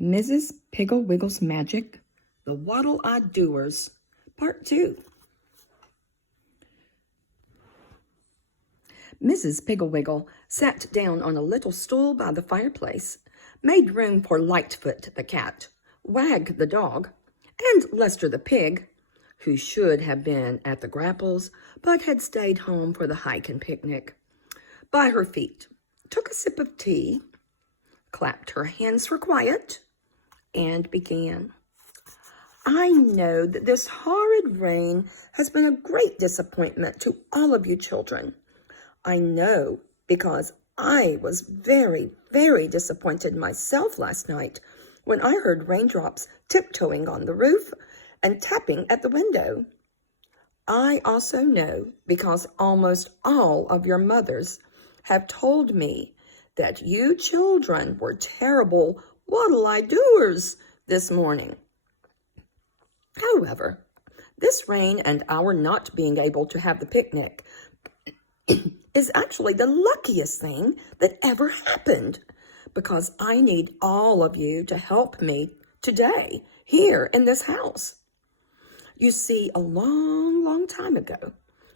Mrs. Piggle Wiggle's Magic, The Waddle-I-Doers, Part 2. Mrs. Piggle Wiggle sat down on a little stool by the fireplace, made room for Lightfoot the cat, Wag the dog, and Lester the pig, who should have been at the Grapples, but had stayed home for the hike and picnic, by her feet, took a sip of tea, clapped her hands for quiet, and began. I know that this horrid rain has been a great disappointment to all of you children. I know because I was very, very disappointed myself last night when I heard raindrops tiptoeing on the roof and tapping at the window. I also know because almost all of your mothers have told me that you children were terrible Waddle-I-Doers this morning. However, this rain and our not being able to have the picnic is actually the luckiest thing that ever happened, because I need all of you to help me today here in this house. You see, a long, long time ago,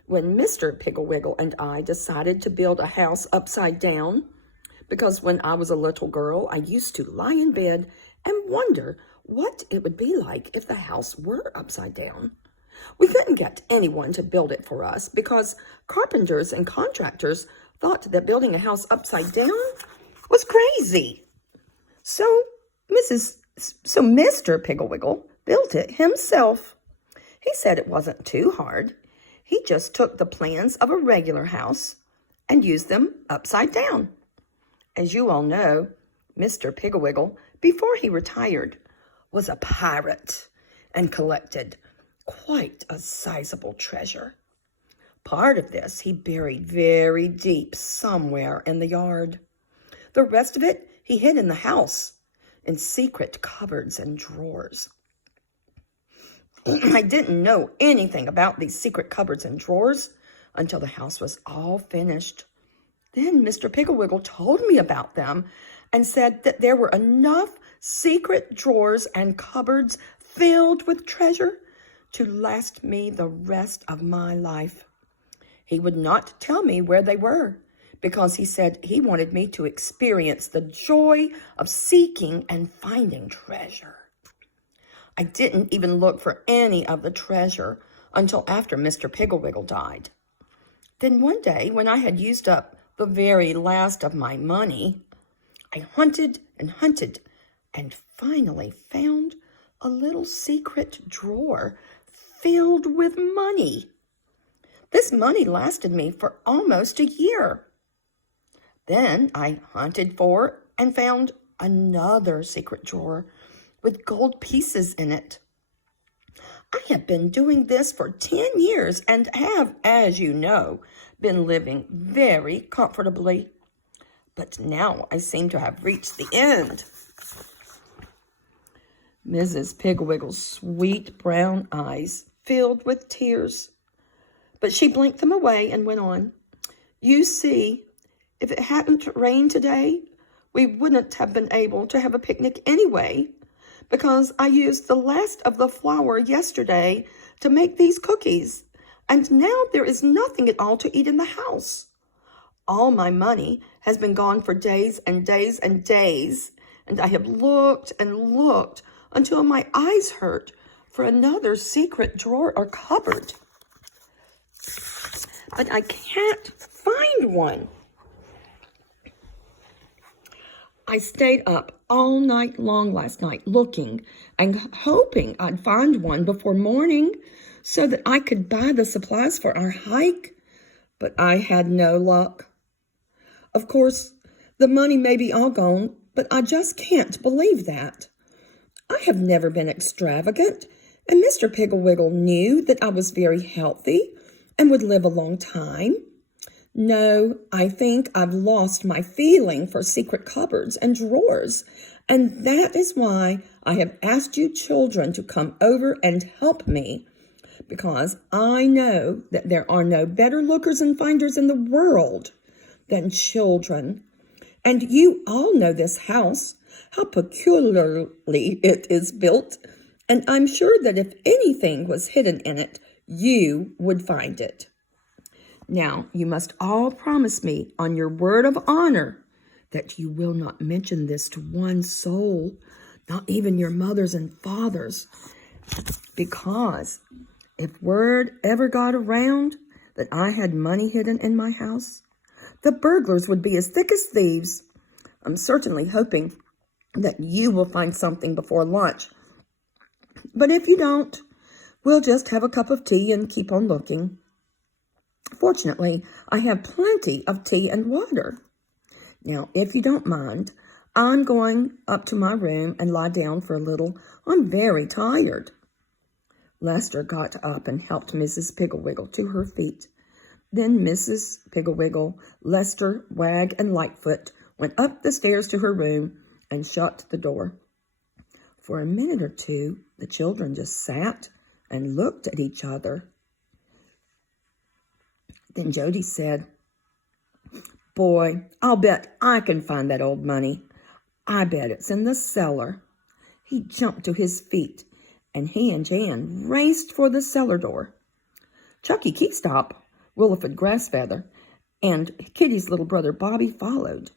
when Mr. Piggle Wiggle and I decided to build a house upside down, because when I was a little girl, I used to lie in bed and wonder what it would be like if the house were upside down. We couldn't get anyone to build it for us because carpenters and contractors thought that building a house upside down was crazy. So Mr. Piggle Wiggle built it himself. He said it wasn't too hard. He just took the plans of a regular house and used them upside down. As you all know, Mr. Piggle Wiggle, before he retired, was a pirate and collected quite a sizable treasure. Part of this he buried very deep somewhere in the yard. The rest of it he hid in the house in secret cupboards and drawers. I didn't know anything about these secret cupboards and drawers until the house was all finished. Then Mr. Piggle Wiggle told me about them and said that there were enough secret drawers and cupboards filled with treasure to last me the rest of my life. He would not tell me where they were because he said he wanted me to experience the joy of seeking and finding treasure. I didn't even look for any of the treasure until after Mr. Piggle Wiggle died. Then one day, when I had used up the very last of my money, I hunted and finally found a little secret drawer filled with money. This money lasted me for almost a year. Then I hunted for and found another secret drawer with gold pieces in it. I have been doing this for 10 years and have, as you know, been living very comfortably. But now I seem to have reached the end. Mrs. Piggle Wiggle's sweet brown eyes filled with tears, but she blinked them away and went on. You see, if it hadn't rained today, we wouldn't have been able to have a picnic anyway, because I used the last of the flour yesterday to make these cookies, and now there is nothing at all to eat in the house. All my money has been gone for days and days and days, and I have looked and looked until my eyes hurt for another secret drawer or cupboard. But I can't find one. I stayed up all night long last night looking and hoping I'd find one before morning so that I could buy the supplies for our hike, but I had no luck. Of course, the money may be all gone, but I just can't believe that. I have never been extravagant, and Mr. Piggle Wiggle knew that I was very healthy and would live a long time. No, I think I've lost my feeling for secret cupboards and drawers, and that is why I have asked you children to come over and help me, because I know that there are no better lookers and finders in the world than children. And you all know this house How peculiarly it is built, and I'm sure that if anything was hidden in it, you would find it. Now, you must all promise me on your word of honor that you will not mention this to one soul, not even your mothers and fathers, because if word ever got around that I had money hidden in my house, the burglars would be as thick as thieves. I'm certainly hoping that you will find something before lunch. But if you don't, we'll just have a cup of tea and keep on looking. Fortunately, I have plenty of tea and water. Now, if you don't mind, I'm going up to my room and lie down for a little. I'm very tired. Lester got up and helped Mrs. Piggle Wiggle to her feet. Then Mrs. Piggle Wiggle, Lester, Wag, and Lightfoot went up the stairs to her room and shut the door. For a minute or two, the children just sat and looked at each other. Then Jody said, "Boy, I'll bet I can find that old money. I bet it's in the cellar." He jumped to his feet, and he and Jan raced for the cellar door. Chucky Keystop, Williford Grassfeather, and Kitty's little brother Bobby followed.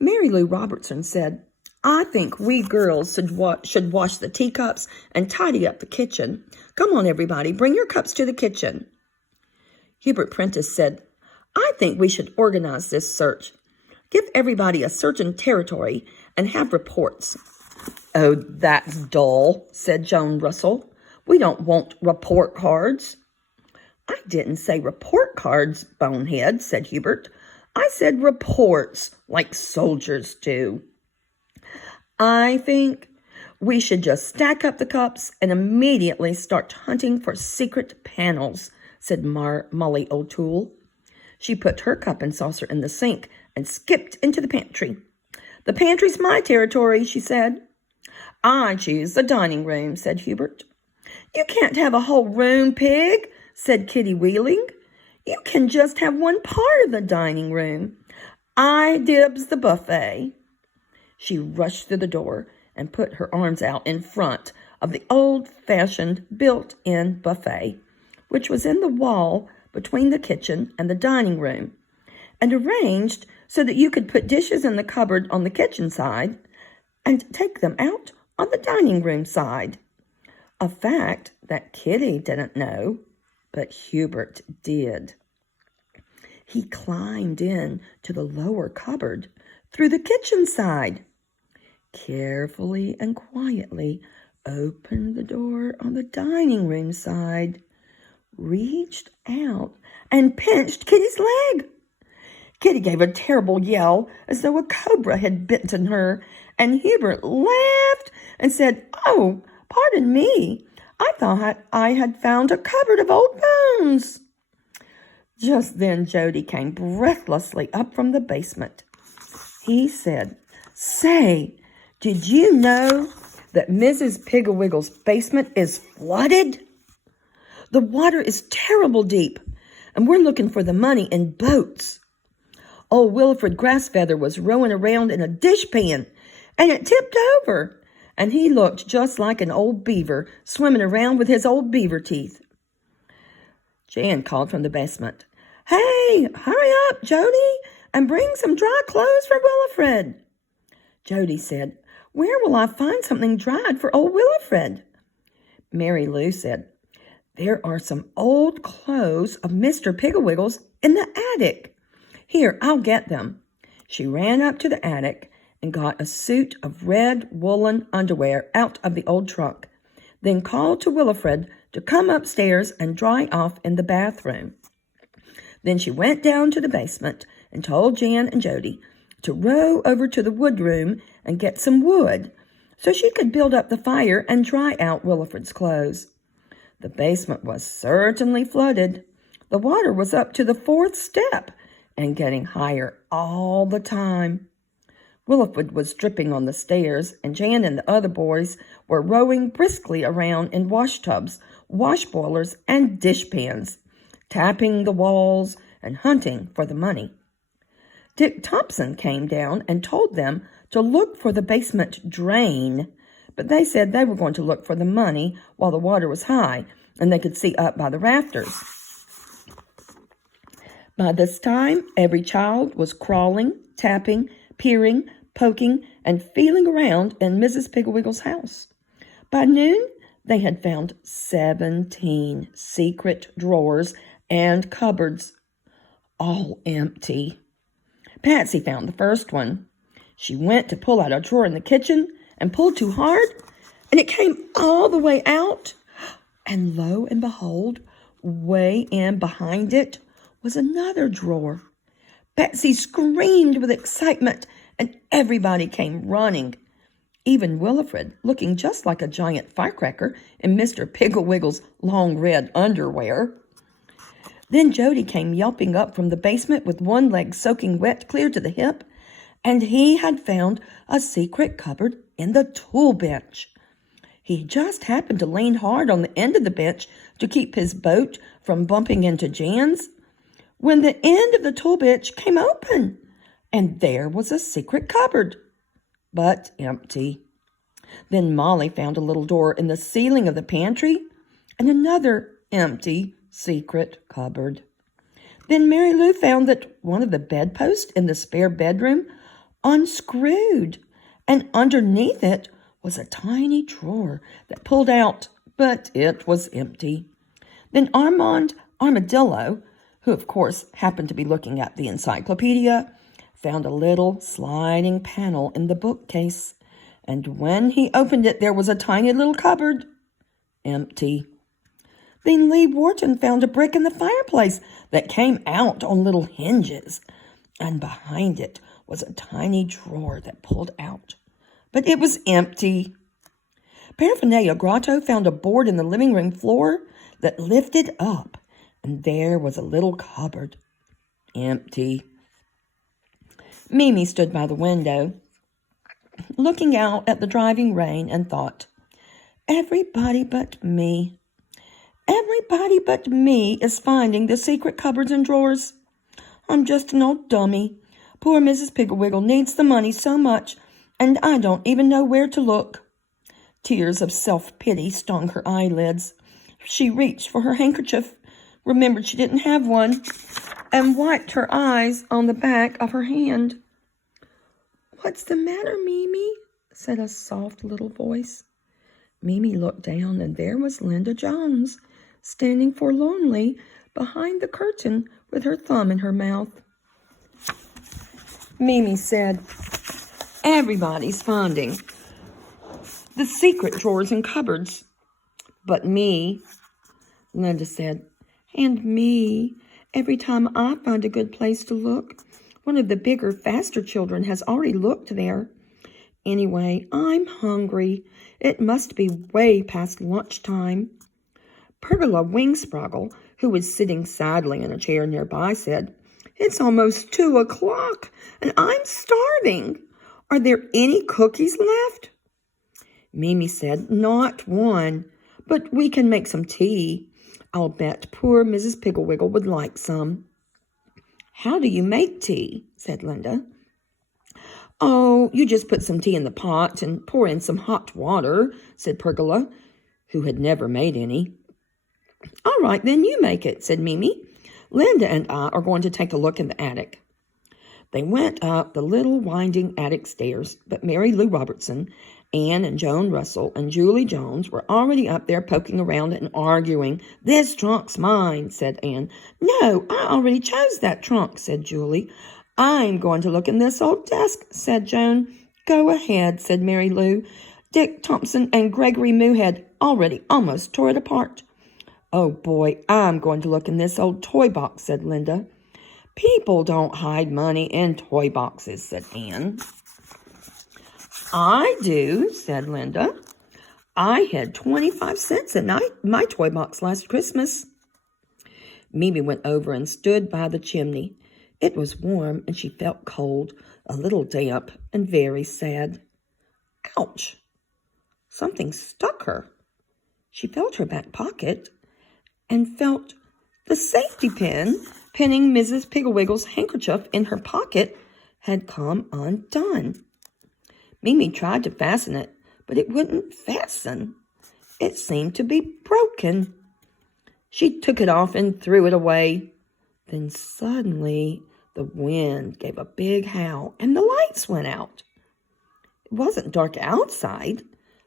Mary Lou Robertson said, "I think we girls should wash the teacups and tidy up the kitchen. Come on, everybody, bring your cups to the kitchen." Hubert Prentice said, "I think we should organize this search. Give everybody a certain territory and have reports." "Oh, that's dull," said Joan Russell. "We don't want report cards." "I didn't say report cards, bonehead," said Hubert. "I said reports, like soldiers do." "I think we should just stack up the cups and immediately start hunting for secret panels," said Molly O'Toole. She put her cup and saucer in the sink and skipped into the pantry. "The pantry's my territory," she said. "I choose the dining room," said Hubert. "You can't have a whole room, Pig," said Kitty Wheeling. "You can just have one part of the dining room. I dibs the buffet." She rushed through the door and put her arms out in front of the old-fashioned built-in buffet, which was in the wall between the kitchen and the dining room, and arranged so that you could put dishes in the cupboard on the kitchen side and take them out on the dining room side. A fact that Kitty didn't know, but Hubert did. He climbed in to the lower cupboard through the kitchen side, carefully and quietly opened the door on the dining room side, reached out and pinched Kitty's leg. Kitty gave a terrible yell as though a cobra had bitten her, and Hubert laughed and said, "Oh, pardon me. I thought I had found a cupboard of old bones." Just then Jody came breathlessly up from the basement. He said, "Say, did you know that Mrs. Piggle Wiggle's basement is flooded? The water is terrible deep, and we're looking for the money in boats. Old Williford Grassfeather was rowing around in a dishpan, and it tipped over, and he looked just like an old beaver swimming around with his old beaver teeth." Jan called from the basement, "Hey, hurry up, Jody, and bring some dry clothes for Willifred." Jody said, "Where will I find something dried for old Willifred?" Mary Lou said, "There are some old clothes of Mr. Piggle Wiggle's in the attic. Here, I'll get them." She ran up to the attic and got a suit of red woolen underwear out of the old trunk, then called to Willifred to come upstairs and dry off in the bathroom. Then she went down to the basement and told Jan and Jody to row over to the wood room and get some wood so she could build up the fire and dry out Willifred's clothes. The basement was certainly flooded. The water was up to the 4th step and getting higher all the time. Williford was dripping on the stairs, and Jan and the other boys were rowing briskly around in washtubs, wash boilers, and dishpans, tapping the walls and hunting for the money. Dick Thompson came down and told them to look for the basement drain, but they said they were going to look for the money while the water was high and they could see up by the rafters. By this time, every child was crawling, tapping, peering, poking, and feeling around in Mrs. Piggle Wiggle's house. By noon, they had found 17 secret drawers and cupboards, all empty. Patsy found the first one. She went to pull out a drawer in the kitchen and pulled too hard, and it came all the way out. And lo and behold, way in behind it was another drawer. Patsy screamed with excitement, and everybody came running. Even Willifred, looking just like a giant firecracker in Mr. Piggle Wiggle's long red underwear. Then Jody came yelping up from the basement with one leg soaking wet clear to the hip, and he had found a secret cupboard in the tool bench. He just happened to lean hard on the end of the bench to keep his boat from bumping into Jan's, when the end of the tool bench came open, and there was a secret cupboard, but empty. Then Molly found a little door in the ceiling of the pantry, and another empty secret cupboard. Then Mary Lou found that one of the bedposts in the spare bedroom unscrewed, and underneath it was a tiny drawer that pulled out, but it was empty. Then Armand Armadillo, who of course happened to be looking at the encyclopedia, found a little sliding panel in the bookcase, and when he opened it, there was a tiny little cupboard, empty. Then Lee Wharton found a brick in the fireplace that came out on little hinges, and behind it was a tiny drawer that pulled out, but it was empty. Paraphernalia Grotto found a board in the living room floor that lifted up, and there was a little cupboard, empty. Mimi stood by the window, looking out at the driving rain, and thought, everybody but me. Everybody but me is finding the secret cupboards and drawers. I'm just an old dummy. Poor Mrs. Piggle Wiggle needs the money so much, and I don't even know where to look. Tears of self-pity stung her eyelids. She reached for her handkerchief, remembered she didn't have one, and wiped her eyes on the back of her hand. "What's the matter, Mimi?" said a soft little voice. Mimi looked down, and there was Linda Jones, standing forlornly behind the curtain with her thumb in her mouth. Mimi said, "Everybody's finding the secret drawers and cupboards, but me." Linda said, "And me. Every time I find a good place to look, one of the bigger, faster children has already looked there. Anyway, I'm hungry. It must be way past lunchtime." Pergola Wingsproggle, who was sitting sadly in a chair nearby, said, "It's almost 2:00, and I'm starving. Are there any cookies left?" Mimi said, "Not one, but we can make some tea. I'll bet poor Mrs. Piggle Wiggle would like some." "How do you make tea?" said Linda. "Oh, you just put some tea in the pot and pour in some hot water," said Pergola, who had never made any. "All right, then you make it," said Mimi. "Linda and I are going to take a look in the attic." They went up the little winding attic stairs, but Mary Lou Robertson, Anne and Joan Russell, and Julie Jones were already up there poking around and arguing. "This trunk's mine," said Anne. "No, I already chose that trunk," said Julie. "I'm going to look in this old desk," said Joan. "Go ahead," said Mary Lou. "Dick Thompson and Gregory Moohead already almost tore it apart." "Oh boy, I'm going to look in this old toy box," said Linda. "People don't hide money in toy boxes," said Anne. "I do," said Linda. "I had 25 cents in my toy box last Christmas." Mimi went over and stood by the chimney. It was warm, and she felt cold, a little damp, and very sad. Ouch! Something stuck her. She felt her back pocket and felt the safety pin pinning Mrs. Piggle Wiggle's handkerchief in her pocket had come undone. Mimi tried to fasten it, but it wouldn't fasten. It seemed to be broken. She took it off and threw it away. Then suddenly the wind gave a big howl and the lights went out. It wasn't dark outside,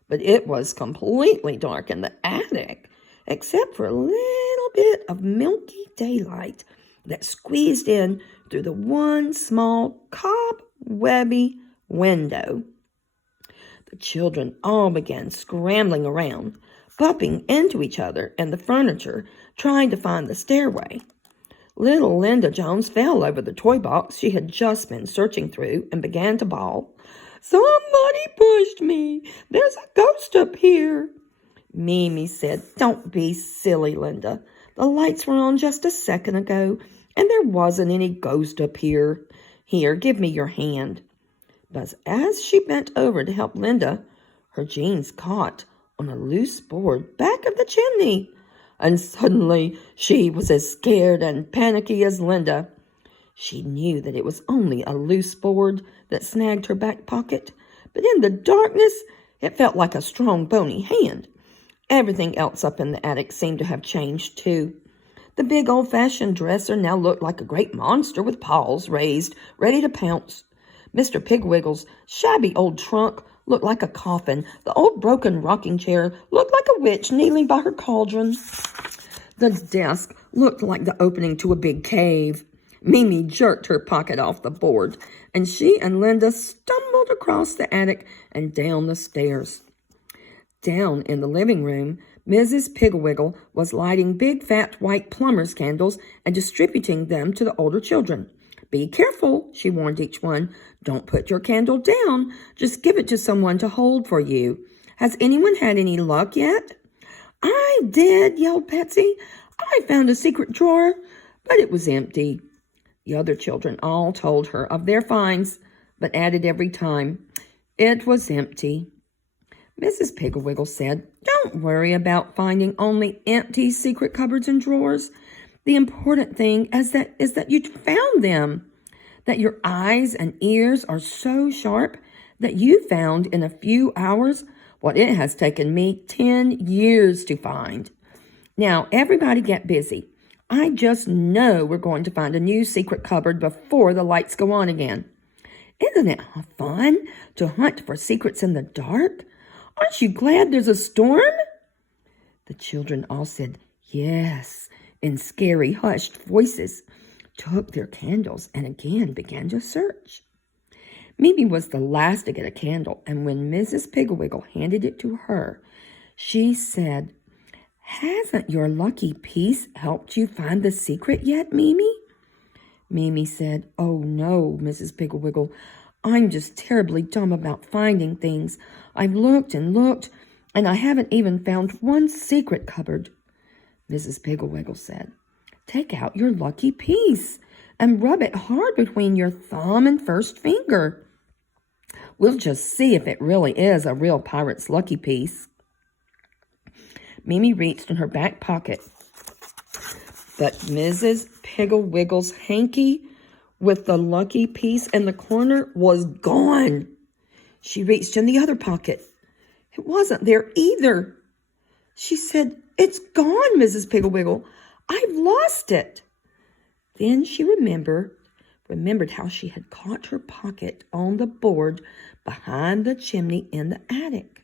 but it was completely dark in the attic, except for a little bit of milky daylight that squeezed in through the one small cobwebby window. The children all began scrambling around, bumping into each other and the furniture, trying to find the stairway. Little Linda Jones fell over the toy box she had just been searching through and began to bawl, "Somebody pushed me! There's a ghost up here!" Mimi said, "Don't be silly, Linda. The lights were on just a second ago, and there wasn't any ghost up here. Here, give me your hand." But as she bent over to help Linda, her jeans caught on a loose board back of the chimney, and suddenly she was as scared and panicky as Linda. She knew that it was only a loose board that snagged her back pocket, but in the darkness it felt like a strong bony hand. Everything else up in the attic seemed to have changed too. The big old-fashioned dresser now looked like a great monster with paws raised, ready to pounce. Mr. Pigwiggle's shabby old trunk looked like a coffin. The old broken rocking chair looked like a witch kneeling by her cauldron. The desk looked like the opening to a big cave. Mimi jerked her pocket off the board, and she and Linda stumbled across the attic and down the stairs. Down in the living room, Mrs. Piggle Wiggle was lighting big fat white plumber's candles and distributing them to the older children. "Be careful," she warned each one. "Don't put your candle down. Just give it to someone to hold for you. Has anyone had any luck yet?" "I did," yelled Patsy. "I found a secret drawer, but it was empty." The other children all told her of their finds, but added every time, "It was empty." Mrs. Piggle Wiggle said, "Don't worry about finding only empty secret cupboards and drawers. The important thing is that you found them, that your eyes and ears are so sharp that you found in a few hours what it has taken me 10 years to find. Now, everybody get busy. I just know we're going to find a new secret cupboard before the lights go on again. Isn't it fun to hunt for secrets in the dark? Aren't you glad there's a storm?" The children all said yes in scary, hushed voices, took their candles, and again began to search. Mimi was the last to get a candle, and when Mrs. Piggle Wiggle handed it to her, she said, "Hasn't your lucky piece helped you find the secret yet, Mimi?" Mimi said, "Oh, no, Mrs. Piggle Wiggle. I'm just terribly dumb about finding things. I've looked and looked, and I haven't even found one secret cupboard." Mrs. Piggle Wiggle said, "Take out your lucky piece and rub it hard between your thumb and first finger. We'll just see if it really is a real pirate's lucky piece." Mimi reached in her back pocket, but Mrs. Piggle Wiggle's hanky with the lucky piece in the corner was gone. She reached in the other pocket. It wasn't there either. She said, "It's gone, Mrs. Piggle Wiggle. I've lost it." Then she remembered how she had caught her pocket on the board behind the chimney in the attic.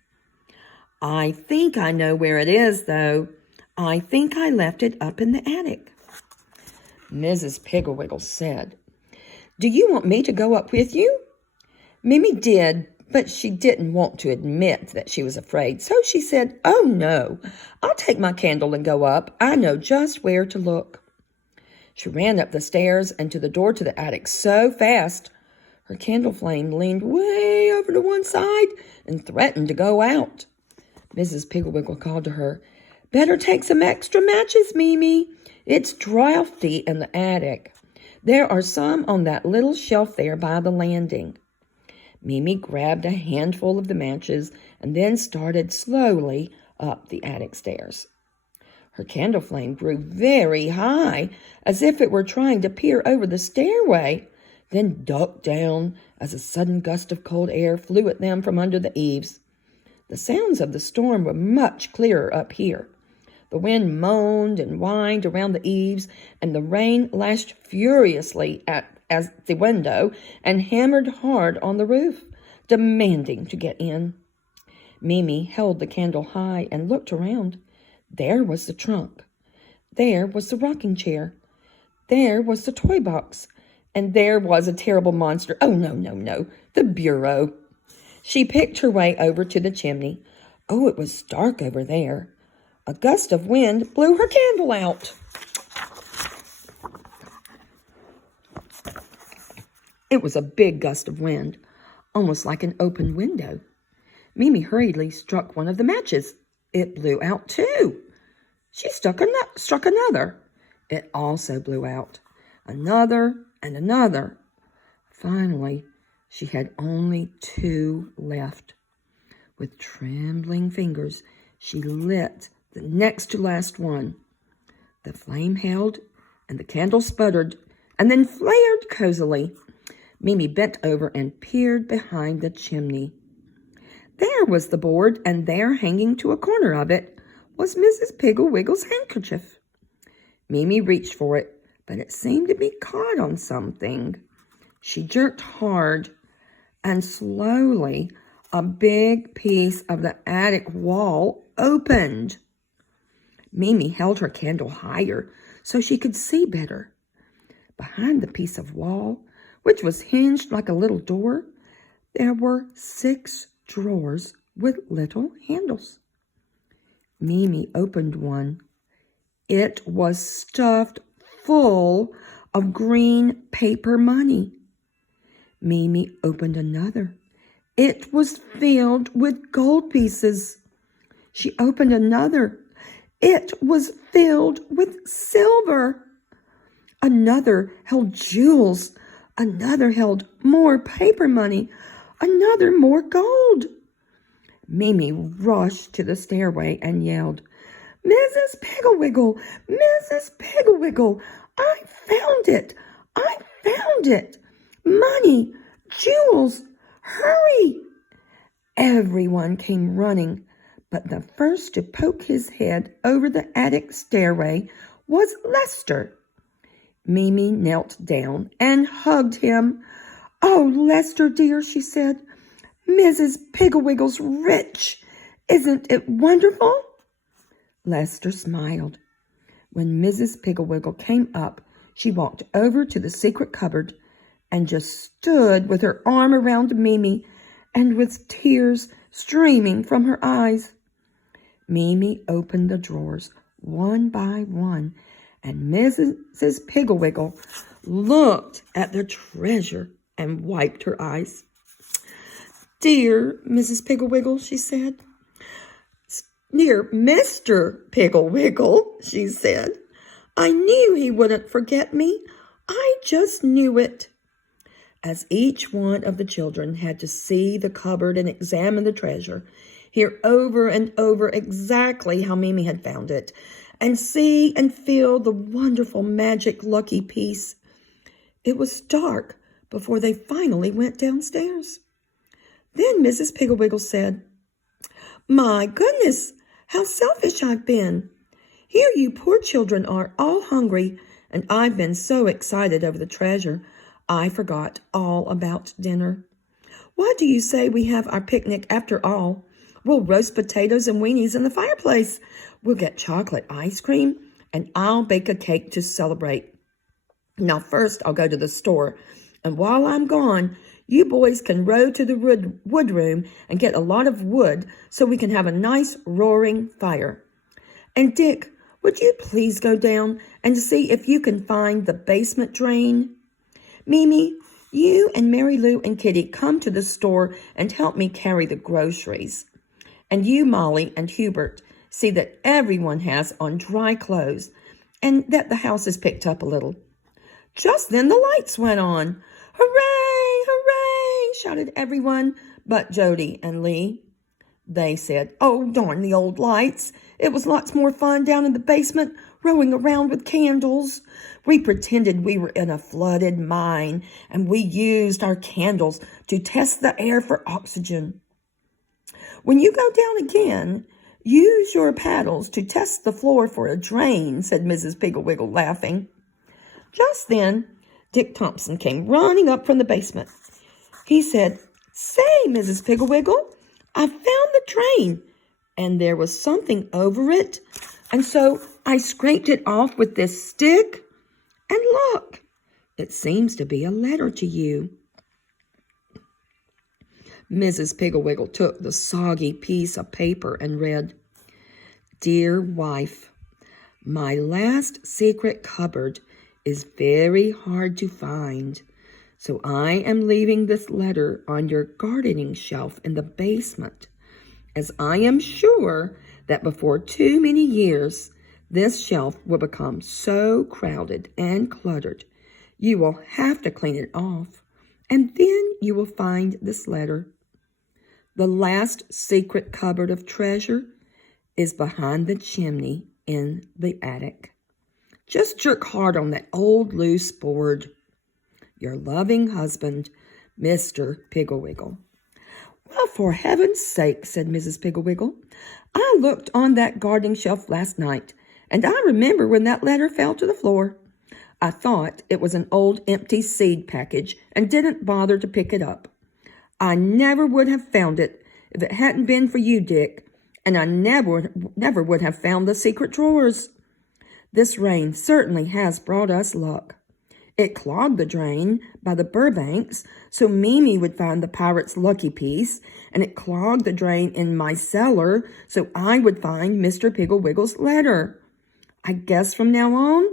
"I think I know where it is, though. I think I left it up in the attic." Mrs. Piggle Wiggle said, "Do you want me to go up with you?" Mimi did, but she didn't want to admit that she was afraid, so she said, "Oh, no, I'll take my candle and go up. I know just where to look." She ran up the stairs and to the door to the attic so fast, her candle flame leaned way over to one side and threatened to go out. Mrs. Piggle Wiggle called to her, "Better take some extra matches, Mimi. It's draughty in the attic. There are some on that little shelf there by the landing." Mimi grabbed a handful of the matches and then started slowly up the attic stairs. Her candle flame grew very high, as if it were trying to peer over the stairway. then ducked down as a sudden gust of cold air flew at them from under the eaves. The sounds of the storm were much clearer up here. The wind moaned and whined around the eaves, and the rain lashed furiously at the window and hammered hard on the roof, demanding to get in. Mimi held the candle high and looked around. There was the trunk. There was the rocking chair. There was the toy box. And there was a terrible monster. Oh, no, the bureau. She picked her way over to the chimney. Oh, it was dark over there. A gust of wind blew her candle out. It was a big gust of wind, almost like an open window. Mimi hurriedly struck one of the matches. It blew out too. She struck another. It also blew out. Another and another. Finally, she had only 2 left. With trembling fingers, she lit the next to last one. The flame held, and the candle sputtered, and then flared cozily. Mimi bent over and peered behind the chimney. There was the board, and there, hanging to a corner of it, was Mrs. Piggle Wiggle's handkerchief. Mimi reached for it, but it seemed to be caught on something. She jerked hard, and slowly a big piece of the attic wall opened. Mimi held her candle higher so she could see better. Behind the piece of wall, which was hinged like a little door, there were 6 drawers with little handles. Mimi opened one. It was stuffed full of green paper money. Mimi opened another. It was filled with gold pieces. She opened another. It was filled with silver. Another held jewels. Another held more paper money. Another more gold. Mimi rushed to the stairway and yelled, "Mrs. Piggle Wiggle! Mrs. Piggle Wiggle! I found it! I found it! Money! Jewels! Hurry!" Everyone came running, but the first to poke his head over the attic stairway was Lester. Mimi knelt down and hugged him. "Oh, Lester dear," she said, "Mrs. Piggle Wiggle's rich. Isn't it wonderful?" Lester smiled. When Mrs. Piggle Wiggle came up, she walked over to the secret cupboard and just stood with her arm around Mimi and with tears streaming from her eyes. Mimi opened the drawers one by one, and Mrs. Piggle Wiggle looked at the treasure and wiped her eyes. "Dear Mrs. Piggle Wiggle," she said. "Dear Mr. Piggle Wiggle," she said. "I knew he wouldn't forget me. I just knew it." As each one of the children had to see the cupboard and examine the treasure, hear over and over exactly how Mimi had found it, and see and feel the wonderful magic lucky piece, it was dark before they finally went downstairs. Then Mrs. Piggle Wiggle said, "My goodness, how selfish I've been. Here you poor children are, all hungry, and I've been so excited over the treasure, I forgot all about dinner. What do you say we have our picnic after all? We'll roast potatoes and weenies in the fireplace. We'll get chocolate ice cream, and I'll bake a cake to celebrate. Now first I'll go to the store, and while I'm gone, you boys can row to the wood room and get a lot of wood so we can have a nice roaring fire. And Dick, would you please go down and see if you can find the basement drain? Mimi, you and Mary Lou and Kitty come to the store and help me carry the groceries. And you, Molly and Hubert, see that everyone has on dry clothes and that the house is picked up a little." Just then the lights went on. "Hooray! Hooray!" shouted everyone but Jody and Lee. They said, "Oh, darn the old lights. It was lots more fun down in the basement, rowing around with candles. We pretended we were in a flooded mine, and we used our candles to test the air for oxygen. When you go down again, use your paddles to test the floor for a drain," said Mrs. Piggle Wiggle, laughing. Just then, Dick Thompson came running up from the basement. He said, "Say, Mrs. Piggle Wiggle, I found the drain, and there was something over it, and so I scraped it off with this stick, and look, it seems to be a letter to you." Mrs. Piggle Wiggle took the soggy piece of paper and read, "Dear wife, my last secret cupboard is very hard to find, so I am leaving this letter on your gardening shelf in the basement, as I am sure that before too many years, this shelf will become so crowded and cluttered, you will have to clean it off, and then you will find this letter. The last secret cupboard of treasure is behind the chimney in the attic. Just jerk hard on that old loose board. Your loving husband, Mr. Piggle Wiggle." "Well, for heaven's sake," said Mrs. Piggle Wiggle, "I looked on that gardening shelf last night, and I remember when that letter fell to the floor. I thought it was an old empty seed package and didn't bother to pick it up. I never would have found it if it hadn't been for you, Dick, and I never would have found the secret drawers. This rain certainly has brought us luck. It clogged the drain by the Burbanks so Mimi would find the pirate's lucky piece, and it clogged the drain in my cellar so I would find Mr. Piggle Wiggle's letter. I guess from now on,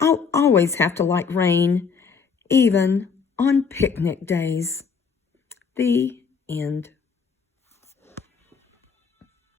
I'll always have to like rain, even on picnic days." The end.